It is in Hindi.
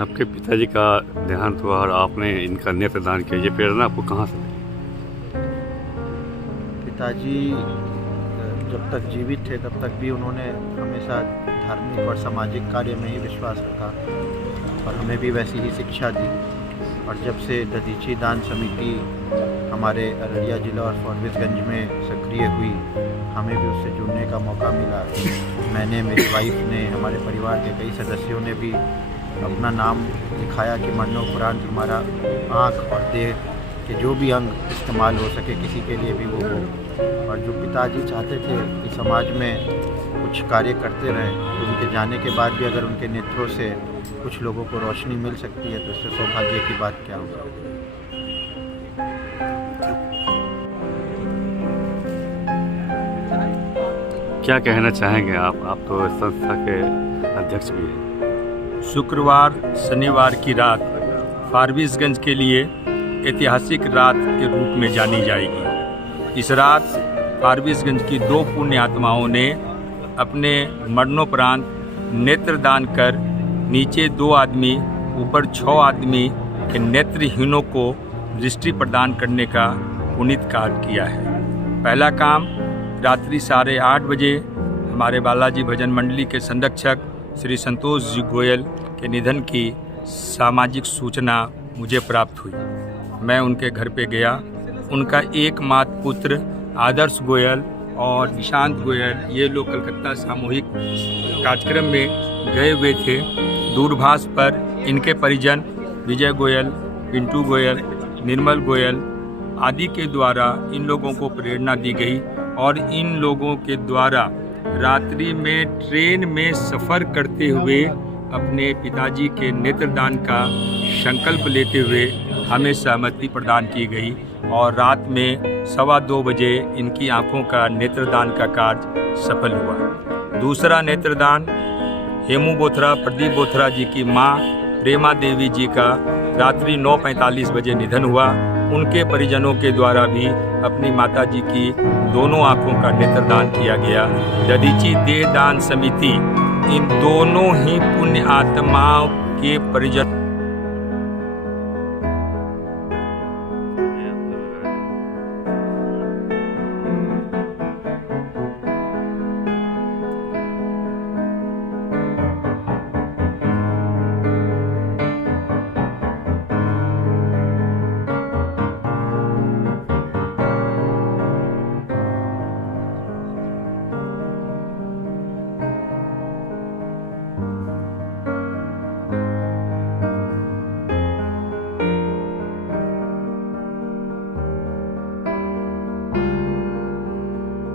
आपके पिताजी का देहांत हुआ और आपने इनका नेत्रदान किया, ये प्रेरणा आपको कहाँ से मिली? पिताजी जब तक जीवित थे तब तक भी उन्होंने हमेशा धार्मिक और सामाजिक कार्य में ही विश्वास रखा और हमें भी वैसी ही शिक्षा दी। और जब से दधीची दान समिति हमारे अररिया जिला और फारबिसगंज में सक्रिय हुई, हमें भी उससे जुड़ने का मौका मिला। मैंने, मेरी वाइफ ने, हमारे परिवार के कई सदस्यों ने भी अपना नाम लिखाया कि मरणोपरांत हमारा आँख और देह के जो भी अंग इस्तेमाल हो सके किसी के लिए भी वो हो। और जो पिताजी चाहते थे कि समाज में कुछ कार्य करते रहें, तो उनके जाने के बाद भी अगर उनके नेत्रों से कुछ लोगों को रोशनी मिल सकती है तो इससे सौभाग्य की बात क्या हो सकती है। क्या कहना चाहेंगे आप तो संस्था के अध्यक्ष भी हैं। शुक्रवार शनिवार की रात फारबिसगंज के लिए ऐतिहासिक रात के रूप में जानी जाएगी। इस रात फारबिसगंज की 2 पुण्य आत्माओं ने अपने मरणोपरांत नेत्रदान कर नीचे 2 आदमी ऊपर 6 आदमी के नेत्रहीनों को दृष्टि प्रदान करने का पुनीत कार्य किया है। पहला काम रात्रि 8:30 बजे हमारे बालाजी भजन मंडली के संरक्षक श्री संतोष जी गोयल के निधन की सामाजिक सूचना मुझे प्राप्त हुई। मैं उनके घर पे गया। उनका एकमात्र पुत्र आदर्श गोयल और निशांत गोयल ये लोग कलकत्ता सामूहिक कार्यक्रम में गए हुए थे। दूरभाष पर इनके परिजन विजय गोयल, पिंटू गोयल, निर्मल गोयल आदि के द्वारा इन लोगों को प्रेरणा दी गई और इन लोगों के द्वारा रात्रि में ट्रेन में सफ़र करते हुए अपने पिताजी के नेत्रदान का संकल्प लेते हुए हमें सहमति प्रदान की गई और रात में 2:15 बजे इनकी आंखों का नेत्रदान का कार्य सफल हुआ। दूसरा नेत्रदान हेमू बोथरा, प्रदीप बोथरा जी की मां प्रेमा देवी जी का रात्रि 9:45 बजे निधन हुआ। उनके परिजनों के द्वारा भी अपनी माता जी की दोनों आंखों का नेत्रदान किया गया। दधीची देह दान समिति इन दोनों ही पुण्य आत्माओं के परिजन